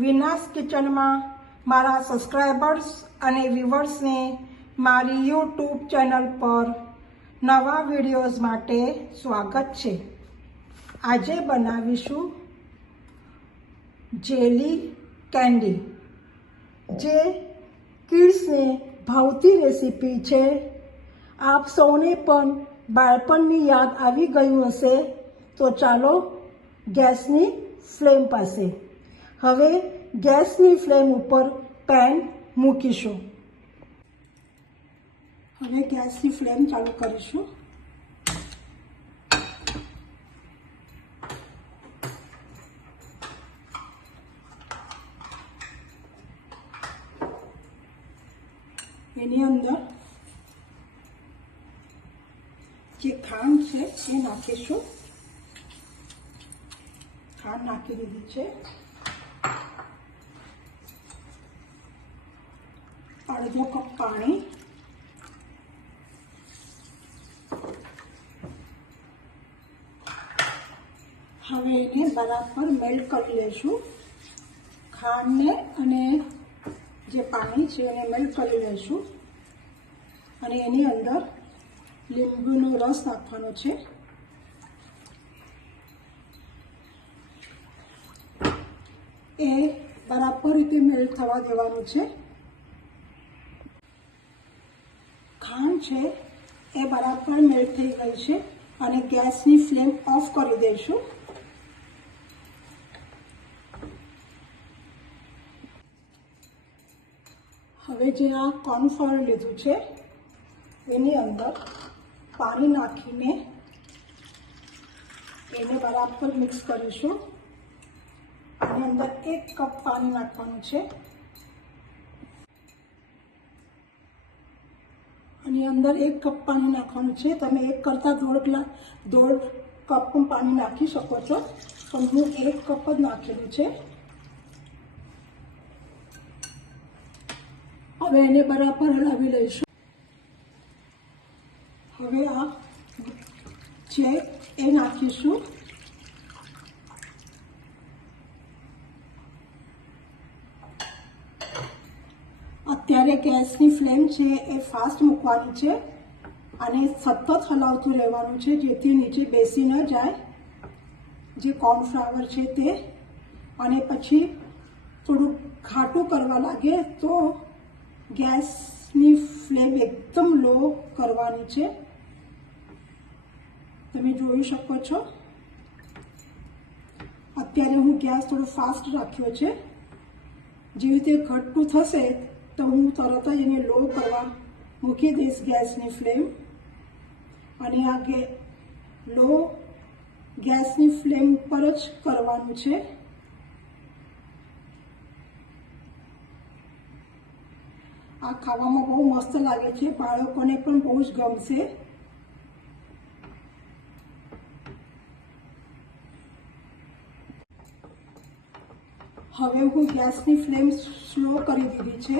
વિનાશ કિચનમાં મારા સબસ્ક્રાઈબર્સ અને વ્યુઅર્સને મારી યુટ્યુબ ચેનલ પર નવા વિડીયોઝ માટે સ્વાગત છે। આજે બનાવીશું જેલી કેન્ડી, જે કિડ્સને ભાવતી રેસીપી છે। આપ સૌને પણ બાળપણની યાદ આવી ગયું હશે, તો ચાલો ગેસની ફ્લેમ પાસે। હવે ગેસની ફ્લેમ ઉપર પેન મૂકીશું। હવે ગેસની ફ્લેમ ચાલુ કરીશું। એની અંદર જે ખાંડ છે એ નાખીશું। ખાંડ નાખી દીધી છે। અડધો કપ પાણી, હવે એને બરાબર મેલ્ટ કરી લઈશું। ખાંડને અને જે પાણી છે એને મેલ્ટ કરી લઈશું અને એની અંદર લીંબુનો રસ નાખવાનો છે। એ બરાબર રીતે મેલ્ટ થવા દેવાનું છે। ખાંડ છે એ બરાબર મેલ્ટ થઈ ગઈ છે અને ગેસની ફ્લેમ ઓફ કરી દઈશું। હવે જે આ કોર્નફ્લોર લીધું છે એની અંદર પાણી નાખીને એને બરાબર મિક્સ કરીશું। આની અંદર 1 કપ પાણી નાખવાનું છે। આની અંદર 1 કપ પાણી નાખવાનું છે। તમે 1 કરતાં દોઢ કપ પાણી નાખી શકો છો, પણ હું 1 કપ જ નાખેલું છે। હવે એને બરાબર હલાવી લઈશું। હવે આ છે એ નાખીશું। અત્યારે ગેસની ફ્લેમ છે એ ફાસ્ટ મૂકવાની છે અને સતત હલાવતું રહેવાનું છે, જેથી નીચે બેસી ન જાય જે કોર્નફ્લાવર છે તે। અને પછી થોડું ઘાટું કરવા લાગે તો ગેસની ફ્લેમ એકદમ લો કરવાની છે। તમે જોઈ શકો છો અત્યારે હું ગેસ થોડો ફાસ્ટ રાખ્યો છે। જેવી રીતે ઘટતું થશે તો હું તરત જ એને લો કરવા મૂકી દઈશ ગેસની ફ્લેમ। અને આ લો ગેસની ફ્લેમ ઉપર જ કરવાનું છે। આ ખાવામાં બહુ મસ્ત લાગે છે, બાળકોને પણ બહુ જ ગમશે। હવે હું ગેસની ફ્લેમ સ્લો કરી દીધી છે।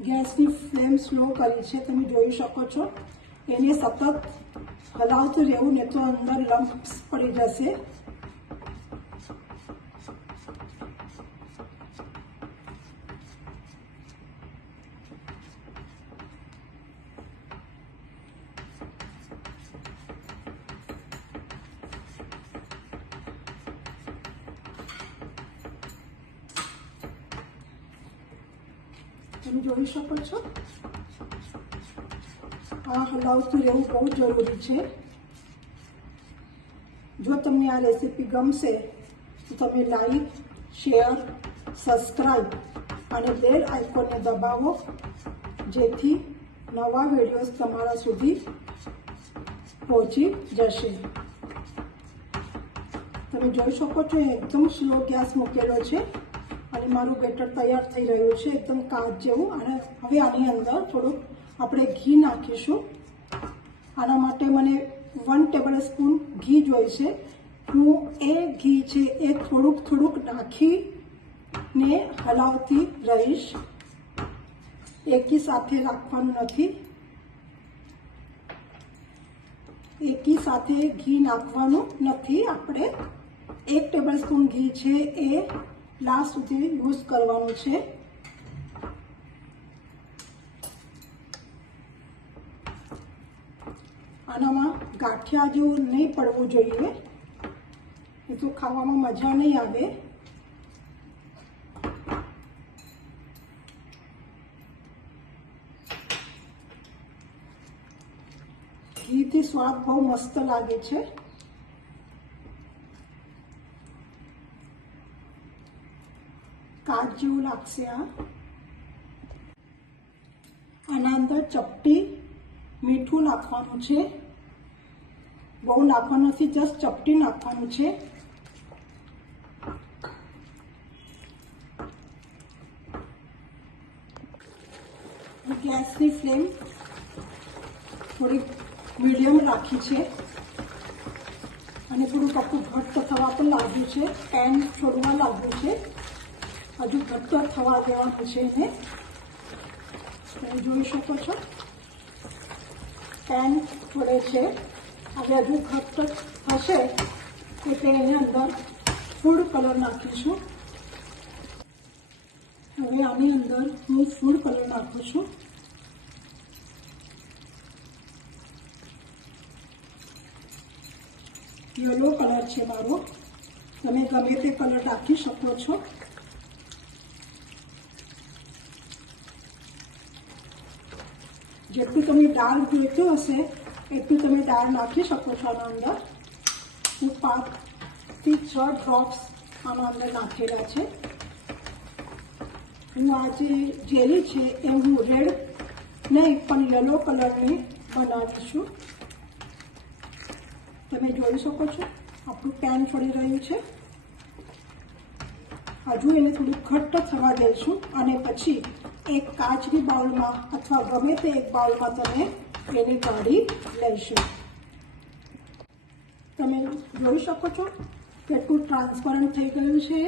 ગેસની ફ્લેમ સ્લો કરી છે, તમે જોઈ શકો છો। એને સતત હલાવતું રહેવું, નહીં તો અંદર લમ્પ્સ પડી જશે। તમે જોઈ શકો છો આ હલાવતું રહેવું બહુ જરૂરી છે। જો તમને આ રેસીપી ગમશે તો તમે લાઈક, શેર, સબસ્ક્રાઈબ અને બેલ આઇકોનને દબાવો, જેથી નવા વિડીયોઝ તમારા સુધી પહોંચી જશે। તમે જોઈ શકો છો એકદમ સ્લો ગેસ મૂકેલો છે અને મારું બેટર તૈયાર થઈ રહ્યું છે, એકદમ કાચ જેવું। અને હવે આની અંદર થોડુંક આપણે ઘી નાખીશું। આના માટે મને 1 ટેબલ સ્પૂન ઘી જોઈશે। હું એ ઘી છે એ થોડુંક નાખીને હલાવતી રહીશ, એકી સાથે રાખવાનું નથી। એકી સાથે ઘી નાખવાનું નથી, આપણે 1 ટેબલ સ્પૂન ઘી છે એ લાસ્ટ સુધી યુઝ કરવાનું છે. આનામાં ગાંઠિયા જેવું નહીં પડવું જોઈએ, એ તો ખાવામાં મજા નહીં આવે. ઘીથી સ્વાદ બહુ મસ્ત લાગે છે. કાચ જેવું લાગશે આ. આના અંદર ચપટી મીઠું નાખવાનું છે. બહુ નાખવાનું નથી, જસ્ટ ચપટી નાખવાનું છે. ગેસની ફ્લેમ થોડીક મીડિયમ રાખી છે અને થોડું કપડું ઘટ્ટ થવા પણ લાગ્યું છે. પેન છોડવા લાગ્યું છે. હજુ ઘટ્ટ થવા દેવાનું છે એને. તમે જોઈ શકો છો પેન છોડે છે. હવે હજુ ઘટ્ટ થશે એટલે એની અંદર ફૂડ કલર નાખીશું. હવે આની અંદર હું ફૂડ કલર નાખું છું. યલો કલર છે મારો. તમે ગમે તે કલર નાખી શકો છો. જેટલું તમે દાળ જોઈતું હશે એટલું તમે દાળ નાખી શકો છો આના અંદર. હું 5 થી 6 ડ્રોપ્સ આના અંદર નાખેલા છે. હું આ જે જેલી છે એ હું રેડ નહીં પણ યલો કલરની બનાવીશું. તમે જોઈ શકો છો આપણું પેન છોડી રહ્યું છે. હજુ એને થોડું ઘટ્ટ થવા દઈશું અને પછી એક કાચની બાઉલમાં અથવા ગમે તે એક બાઉલમાં તમે એને કાઢી લઈશું. તમે જોઈ શકો છો કેટલું ટ્રાન્સપરન્ટ થઈ ગયું છે.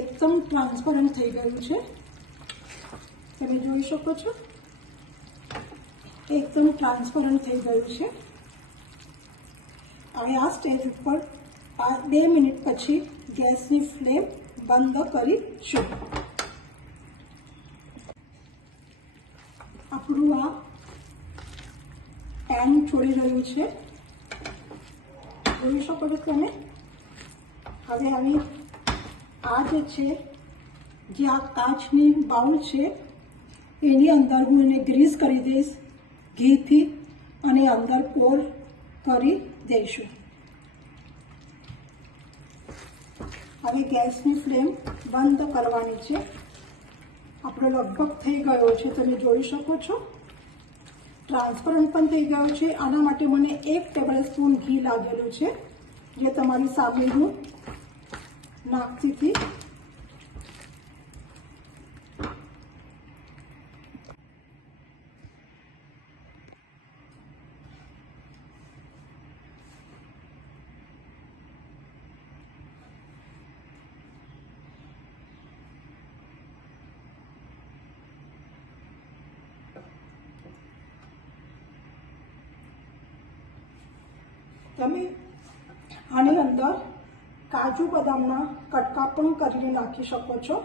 એકદમ ટ્રાન્સપરન્ટ થઈ ગયું છે. તમે જોઈ શકો છો એકદમ ટ્રાન્સપરન્ટ થઈ ગયું છે. હવે આ સ્ટેજ ઉપર 2 મિનિટ પછી ગેસની ફ્લેમ બંધ કરીશું. આપણું આ પેન છોડી રહ્યું છે. જોઈ શકો છો તમે. હવે આવી આ જે છે જે આ કાચની બાઉલ છે એની અંદર હું એને ગ્રીસ કરી દઈશ ઘીથી અને અંદર પોર કરી દઈશું. હવે ગેસની ફ્લેમ બંધ કરવાની છે. આપણો લગભગ થઈ ગયો છે. તમે જોઈ શકો છો ટ્રાન્સપરન્ટ પણ થઈ ગયો છે. આના માટે મને 1 ટેબલ સ્પૂન ઘી લાગેલું છે જે તમારી સામે હું નાખતી હતી. તમે આની અંદર કાજુ બદામના કટકા પણ કરીને નાખી શકો છો.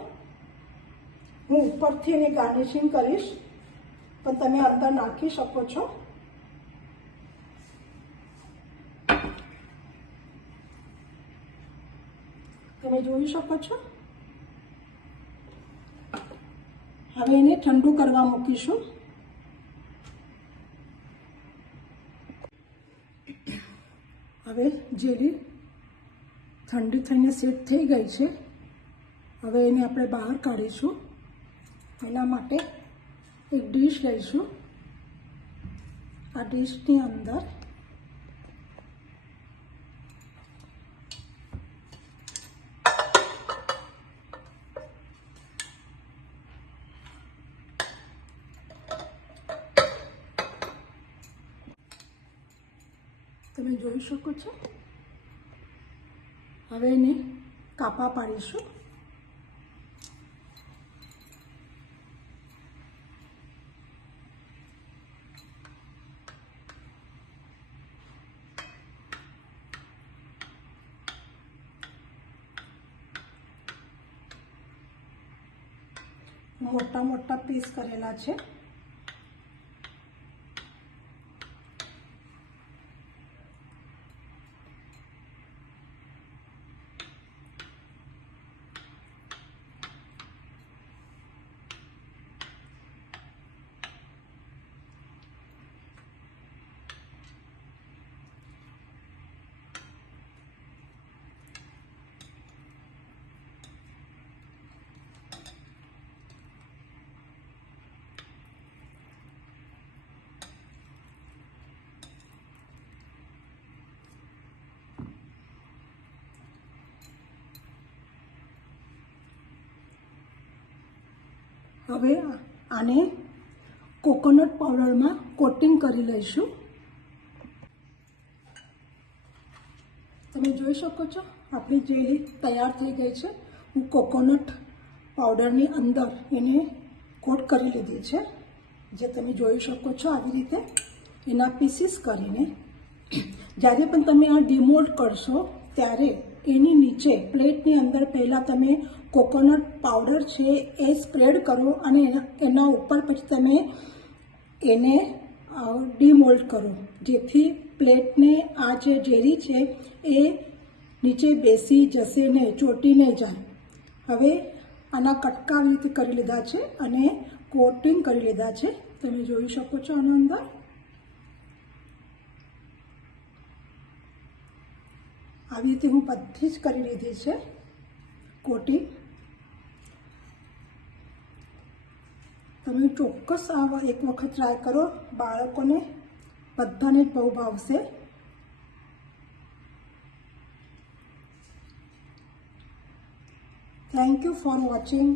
હું ઉપરથી એને ગાર્નિશિંગ કરીશ પણ તમે અંદર નાખી શકો છો. તમે જોઈ શકો છો. હવે એને ઠંડુ કરવા મૂકીશું. હવે જેલી ઠંડી થઈને સેટ થઈ ગઈ છે. હવે એને આપણે બહાર કાઢીશું. એના માટે એક ડીશ લઈશું. આ ડીશની અંદર તમે જોઈ શકો છો. હવે એને કાપા પાડીશું. મોટા મોટા પીસ કરેલા છે. હવે આને કોકોનટ પાવડરમાં કોટિંગ કરી લઈશું. તમે જોઈ શકો છો આપણી જેલી તૈયાર થઈ ગઈ છે. હું કોકોનટ પાવડરની અંદર એને કોટ કરી લીધી છે. જે તમે જોઈ શકો છો આવી રીતે એના પીસીસ કરીને જ્યારે પણ તમે આ ડીમોલ્ડ કરશો ત્યારે એની નીચે પ્લેટની અંદર પહેલાં તમે કોકોનટ પાવડર છે એ સ્પ્રેડ કરો અને એના ઉપર પછી તમે એને ડીમોલ્ડ કરો, જેથી પ્લેટને આ જે જેરી છે એ નીચે બેસી જશે નહીં, ચોંટી નહીં જાય. હવે આના કટકા આવી રીતે કરી લીધા છે અને કોટિંગ કરી લીધા છે. તમે જોઈ શકો છો આના અંદર આવી રીતે હું બધી જ કરી લીધી છે કોટિંગ. તમે ચોક્કસ આ એક વખત ટ્રાય કરો, બાળકોને બધાને જ બહુ ભાવશે. Thank you for watching.